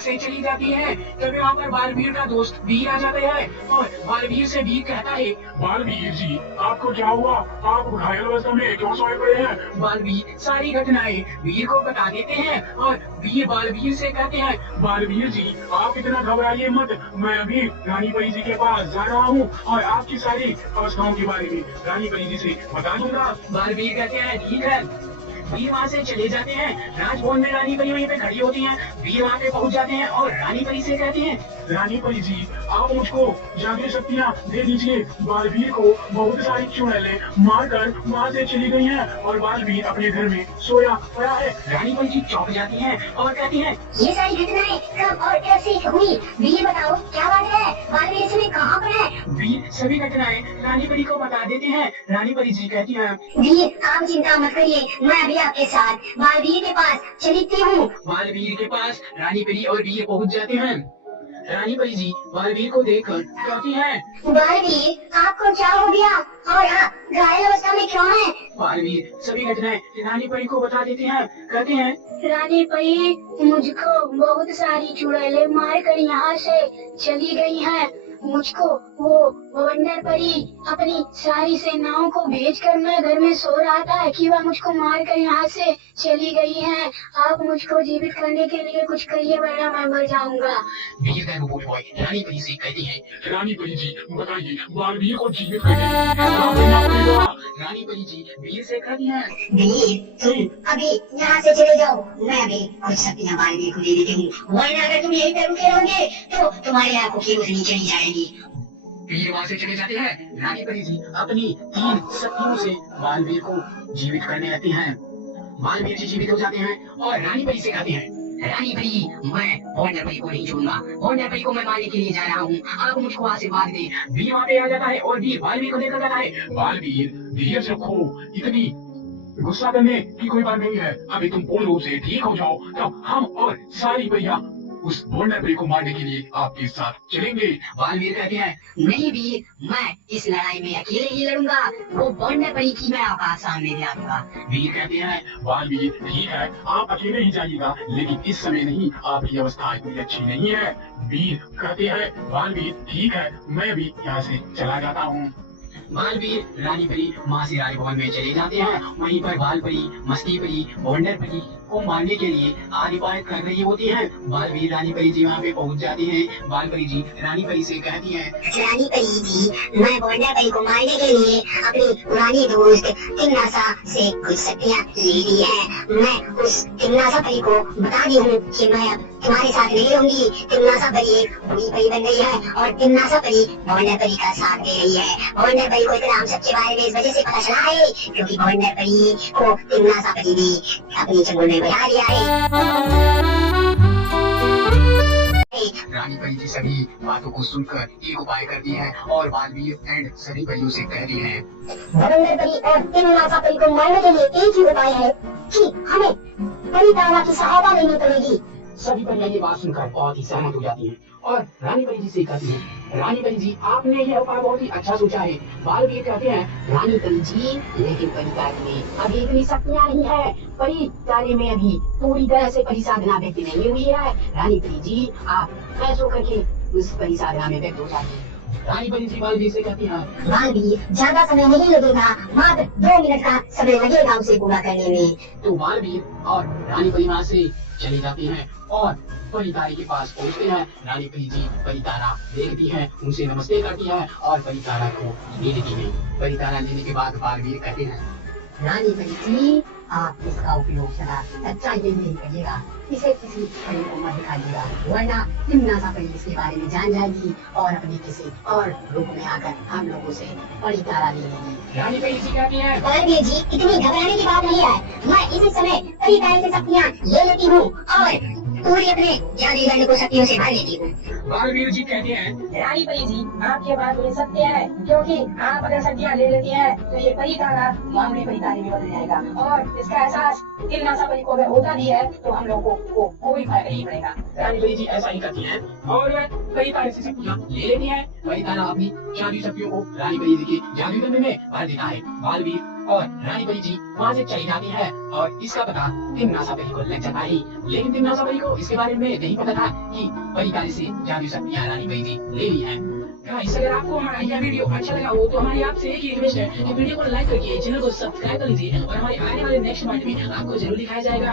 से चली जाती है। तभी वहाँ पर बालवीर का दोस्त वीर आ जाता है और बालवीर से वीर कहता है, बालवीर जी, आपको क्या हुआ? आप घायल अवस्था में क्यों सोए पड़े हैं? बालवीर सारी घटनाएं वीर को बता देते हैं और वीर बालवीर से कहते हैं, बालवीर जी, आप इतना घबराइए मत। मैं अभी रानी परी जी के पास जा रहा हूँ और आपकी सारी अवस्थाओं के बारे में रानी परी जी से बता दूंगा। बालवीर कहते हैं ठीक है। वीर वहाँ से चले जाते हैं। राजभवन में रानी परी वहीं पे खड़ी होती हैं। वीर वहाँ पे पहुँच जाते हैं और रानी परी से कहते हैं, रानी परी जी, आप मुझको जादुई शक्तियाँ दे दीजिए। बालवीर को बहुत सारी चुड़ैलें मारकर वहाँ से चली गई हैं और बालवीर अपने घर में सोया पड़ा है। रानी परी जी चौंक जाती हैं और कहती हैं, ये सारी घटनाएं कब और कैसे हुई? वीर बताओ, क्या बात है? बालवीर इस समय कहाँ पर है? वीर सभी घटनाएं रानी परी को बता देते हैं। रानी परी जी कहती हैं, वीर आप चिंता मत करिए, मैं अभी आपके साथ बालवीर के पास चलती हूँ। बालवीर के पास रानी परी और वीर पहुँच जाते हैं। रानी परी जी बालवीर को देखकर कहती हैं, बालवीर आपको क्या हो गया और आप घायल अवस्था में क्यों हैं? बालवीर सभी घटनाएं रानी परी को बता देते हैं। कहते हैं, रानी परी, मुझको बहुत सारी चुड़ैलें मार कर यहाँ से चली गई हैं। मुझको वो वंडर परी अपनी सारी सेनाओं को भेजकर मैं घर में सो रहा था कि वह मुझको मार कर यहाँ से चली गई हैं। आप मुझको जीवित करने के लिए कुछ करिए वरना मैं मर जाऊंगा। वीर का रोबोट बॉय रानी परी से कहती है, रानी परी जी, बताइए, बालवीर को जीवित करने क्या करना पड़ेगा? रानी परी जी वीर से कहती हैं, वीर, तुम अभी यहाँ से चले जाओ, मैं अभी कुछ शक्तियाँ बालवीर को दे देती हूँ, वरना अगर तुम यहीं पे रुके रहोगे तो तुम्हारी आंखों की रोशनी चली जाएगी। वीर वहाँ से चले जाते हैं। रानी परी जी अपनी 3 शक्तियों से बालवीर को जीवित करने आती हैं। बालवीर जी जीवित हो जाते हैं और रानी परी से कहते हैं, रानी परी, मैं वंडर परी को नहीं छोड़ूंगा। वंडर परी को मैं मारने के लिए जा रहा हूँ, आप मुझको आशीर्वाद दे। वीर वहाँ पे आ जाता है और वीर बालवीर को देखकर कहता है, बालवीर, धीरज रखो, इतनी गुस्सा करने की कोई बात नहीं है। अभी तुम पूर्ण रूप से ठीक हो जाओ, तब हम और सारी परियां उस वंडर परी को मारने के लिए आपके साथ चलेंगे। बालवीर कहते हैं, नहीं वीर, मैं इस लड़ाई में अकेले ही लड़ूंगा, वो वंडर परी की मैं आपका सामने दिला दूंगा। वीर कहते हैं, बालवीर, ठीक है, आप अकेले ही जाइएगा, लेकिन इस समय नहीं, आपकी अवस्था इतनी अच्छी नहीं है। वीर कहते हैं, बालवीर, ठीक है, मैं भी यहाँ से चला जाता हूँ। बालवीर रानी परी माँ से राजभवन में चले जाते हैं। वहीं पर बाल परी, मस्ती परी, वंडर परी को मारने के लिए आदि उपाय कर रही होती हैं। बालवीर रानी परी जी वहाँ पे पहुँच जाती हैं। बाल परी जी रानी परी से कहती हैं, रानी परी जी, मैं वंडर परी को मारने के लिए अपनी पुरानी दोस्त तिमनासा से कुछ शक्तियाँ ले ली है। मैं उस तिमनासा परी को बता दी हूँ कि मैं अब तुम्हारे साथ नहीं रहूंगी। तिमनासा परी एक बुरी परी बन गई है और तिमनासा परी वंडर परी का साथ दे रही है। वंडर परी को इतना हम सबके बारे में इस वजह से पता चला है क्योंकि वंडर परी को तिमनासा परी ने अपनी चंगुल में बैठा लिया है। रानी परी जी सभी बातों को सुनकर एक उपाय करती है और बालवीर एंड सभी परियों से कहती है, वंडर परी और तिमनासा परी को मारने के लिए एक ही उपाय है कि हमें परिताना की सहायता लेनी पड़ेगी। सभी परियां ये बात सुनकर बहुत ही सहमत हो जाती हैं और रानी परी जी से कहती हैं, रानी परी जी, आपने यह उपाय बहुत ही अच्छा सोचा है। बालवीर कहते हैं, रानी परी जी, लेकिन परी कार्य में अभी इतनी शक्तियाँ नहीं है। परी कार्य में अभी पूरी तरह से परी साधना व्यक्त नहीं हुई है। रानी परी जी, आप ऐसा करके उस परी साधना में व्यक्त हो जाइए। रानी परी जी बालवीर से कहती हैं, बालवीर, ज्यादा समय नहीं लगेगा, मात्र 2 मिनट का समय लगेगा उसे पूरा करने में। तो बालवीर और रानी परी वहाँ से चले जाते हैं और परितारे के पास पहुँचते हैं। रानी परी जी परितारा देखती है, उनसे नमस्ते करती है और परितारा को ले लेती है। परितारा लेने के बाद बालवीर कहते हैं, रानी परी जी, आप इसका उपयोग सदा सच्चाई के लिए करिएगा, इसे किसी परी को मत दिखाइएगा, वरना तिमनासा परी इसके बारे में जान जाएगी और अपने किसी और रूप में आकर हम लोगों से परितारा ले लेगी। रानी परी जी कहती हैं, बालवीर जी, इतनी घबराने की बात नहीं है। मैं इसी समय परितारे से शक्तियाँ ले लेती हूँ और पूरी अपने जादुई दंड को शक्तियों से भर लेती हूँ। बालवीर जी कहते हैं, रानी परी जी, आपके बात में सत्य है, क्योंकि आप अगर शक्तियाँ ले लेती हैं तो ये परितारा मामूली परितारे में बदल जाएगा और इसका एहसास तिमनासा परी को अगर होता भी है तो हम लोगों को कोई फर्क नहीं पड़ेगा। रानी परी जी ऐसा ही करती हैं और परी तारे से शक्तियाँ ले लेती है। परी तारा अपनी जादुई शक्तियों को रानी परी जी के जादुई कमरे में भर देता है। बालवीर और रानी परी जी वहाँ से चली जाती है और इसका पता तिमनासा परी को लग जाता है। लेकिन तिमनासा परी को इसके बारे में नहीं पता था कि परी तारे से जादुई शक्तियाँ रानी परी जी ले ली है। गाइस, अगर आपको हमारा यह वीडियो अच्छा लगा हो तो हमारी आपसे एक ही रिक्वेस्ट है कि वीडियो को लाइक करके चैनल को सब्सक्राइब कर लीजिए और हमारे आने वाले नेक्स्ट पार्ट में आपको जरूर दिखाया जाएगा